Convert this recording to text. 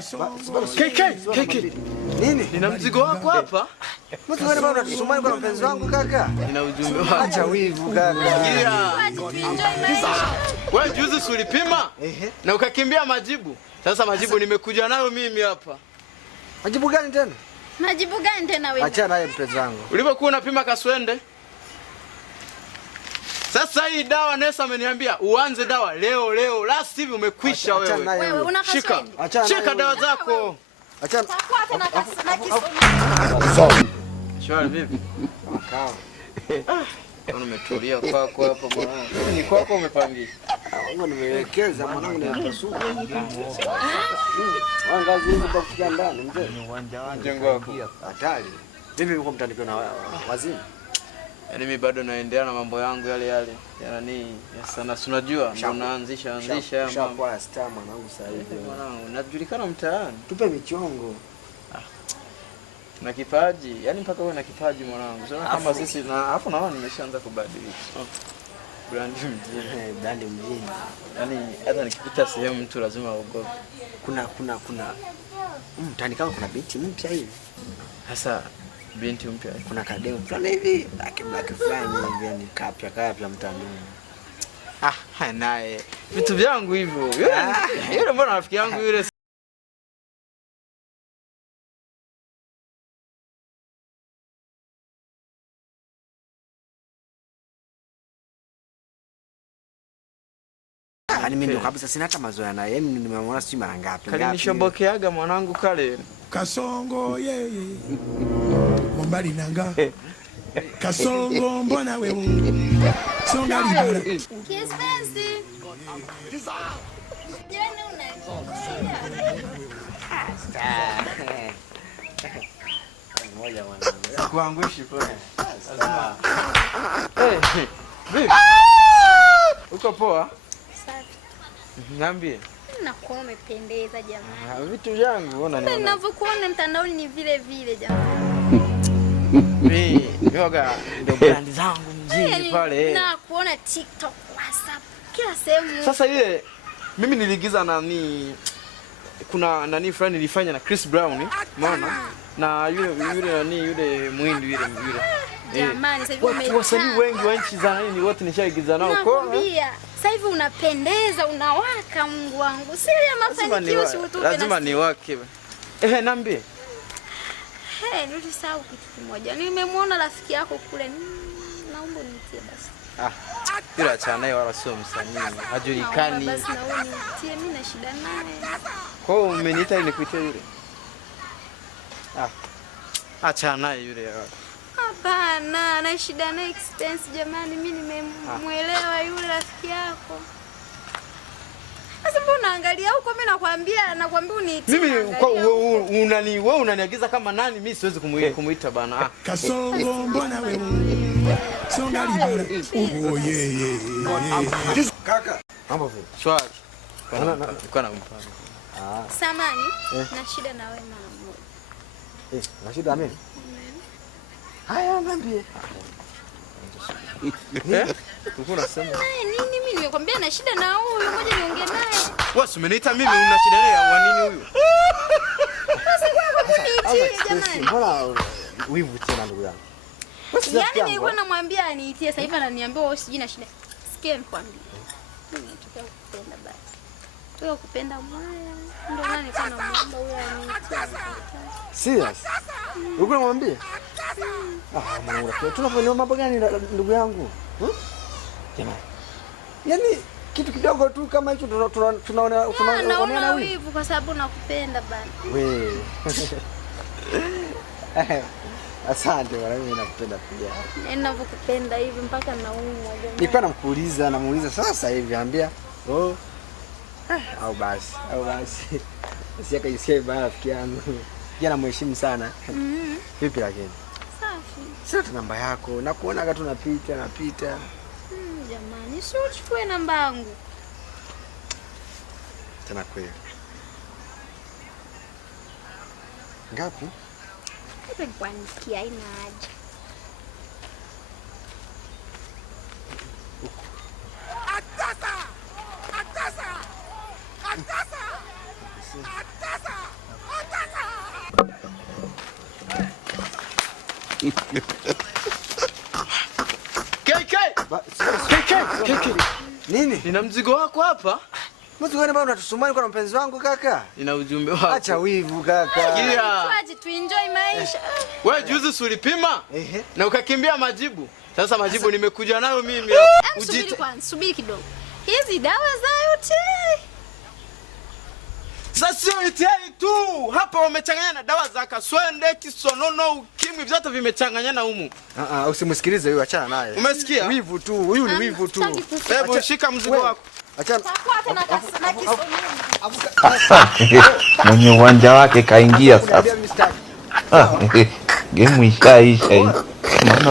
KK. Nini? Nina mzigo wako hapa. Mtu wewe bado unasumai kwa mpenzi wangu kaka. Nina ujumbe wako. Acha wivu kaka. Wewe juzi ulipima? Na ukakimbia majibu. Sasa majibu nimekuja nayo mimi hapa. Majibu gani tena? Majibu gani tena wewe? Acha naye mpenzi wangu. Ulipokuwa unapima kaswende? Sasa hii dawa Nesa ameniambia uanze dawa leo. Last hivi umekwisha wewe. Wewe una kaswende. Shika dawa zako. Acha. Shwari vipi? Makao. Umetulia kwako hapa mwanangu. Ni kwako umepangia. Wangu nimewekeza mwanangu na pasuku. Wangazi hizo kwa kufikia ndani mzee. Ni uwanja wako. Hatari. Mimi niko mtandiko na wazimu. Yaani mimi bado naendelea na mambo yangu yale. Yaani sana unajua ndo naanzisha mambo. Kwa star mwanangu sasa hivi. Mwanangu najulikana mtaani. Tupe michongo. Na kipaji, yani mpaka wewe na kipaji mwanangu. Sio kama sisi na hapo naona nimeshaanza kubadilika. Brand mjini. Yaani hata nikipita sehemu mtu lazima aogope. Kuna mtani kama kuna binti mpya hivi. Sasa binti mpya kuna kadeo fulani hivi, black fulani hivi yani kapya mtani. Naye vitu vyangu hivyo. Yule mbona rafiki yangu yule Yaani mimi ndo kabisa sina hata mazoea naye. Yaani nimemwona sijui mara ngapi. Kalinishobokeaga mwanangu kale. Kasongo yeye. Mombali nanga. Kasongo mbona wewe? Songa libala. Kipenzi. Jana Ngoja mwanangu. Kuangushi pole. Vipi? Uko poa? Niambie. Nakuona umependeza jamani. Vitu vyangu unaona nini? Ninavyokuona mtandaoni ni vile jamani. Mimi ndio brand zangu mjini pale. Nakuona TikTok, WhatsApp, kila sehemu. Sasa ile mimi niliigiza kuna fulani nilifanya na Chris Brown, umeona? Na yule mwindi yule. Jamani sasa hivi wasanii wengi wa nchi za nini wote nishaigiza nao kwa. Sasa hivi unapendeza, unawaka Mungu wangu. Siri ya mafanikio si utupe. Lazima niwake. Niambie. Nilisahau kitu kimoja. Nimemwona rafiki yako kule. Naomba unitie basi. Yule achana naye wala sio msanii. Hajulikani. Basi na wewe nitie, mimi na shida naye. Kwa hiyo umeniita ili nikuitie yule? Achana naye yule. Hapana, na shida na expense jamani, mimi nimemuelewa yule rafiki yako. Sasa mbona unaangalia huko? Mimi nakwambia uniitie. Mimi wewe unaniagiza kama nani? Mimi siwezi kumuita bana. Kasongo mbona wewe? Songa libala. Kaka, mambo vipi? Shwari. Nilikuwa na mpango. Samani, na shida na wewe mama mmoja. Na shida mimi? Haya niambie. Ulikuwa unasema nini? Mimi nimekwambia na shida na huyu, ngoja niongee naye. Wewe umeniita mimi una shida naye wa nini huyu? Jamani. Mbona wivu tena ndugu yangu? Yaani nilikuwa namwambia aniitie, sasa hivi ananiambia wewe sijui na shida. Sikia nikwambie. Mimi nataka kukupenda basi. Wewe ukupenda mwaya. Ndio maana nilikuwa namuomba huyo aniitie. Serious? Ulikuwa unamwambia? Mwanangu, tunafanya mambo gani ndugu yangu? Jamani. Yaani kitu kidogo tu kama hicho tunaona wivu kwa sababu nakupenda bana. Wewe. Asante bwana, mimi nakupenda pia. Ninavyokupenda hivi mpaka naumwa jamani. Nilikuwa namuuliza sasa hivi ambia, au basi. Usiaka isikie baya rafiki yangu. Jana mheshimu sana. Vipi lakini? Safi. Sasa namba yako na kuonaga tu napita. Jamani, sio uchukue namba yangu. Tena kweli. Ngapi? Hebu kwanikia ina haja. Atasa! Nini? Nina mzigo wako hapa. Mzigo gani bado unatusumbua kwa mpenzi wangu kaka? Nina ujumbe wako. Acha wivu kaka. Tuaje tu enjoy maisha. Wewe juzi ulipima? Na ukakimbia majibu. Sasa majibu nimekuja nayo mimi hapa. Subiri kwanza, subiri kidogo. Hizi dawa za yote. Sasa sio UTI tu. Hapa wamechanganya na dawa za kaswende, kisonono, ukimwi, vyote vimechanganyana humu. Usimsikilize huyu, achana naye. Umesikia? Wivu tu, huyu ni wivu tu. Hebu shika mzigo wako. Achana. Mwenye uwanja wake kaingia sasa. Game ishaisha hii. Maana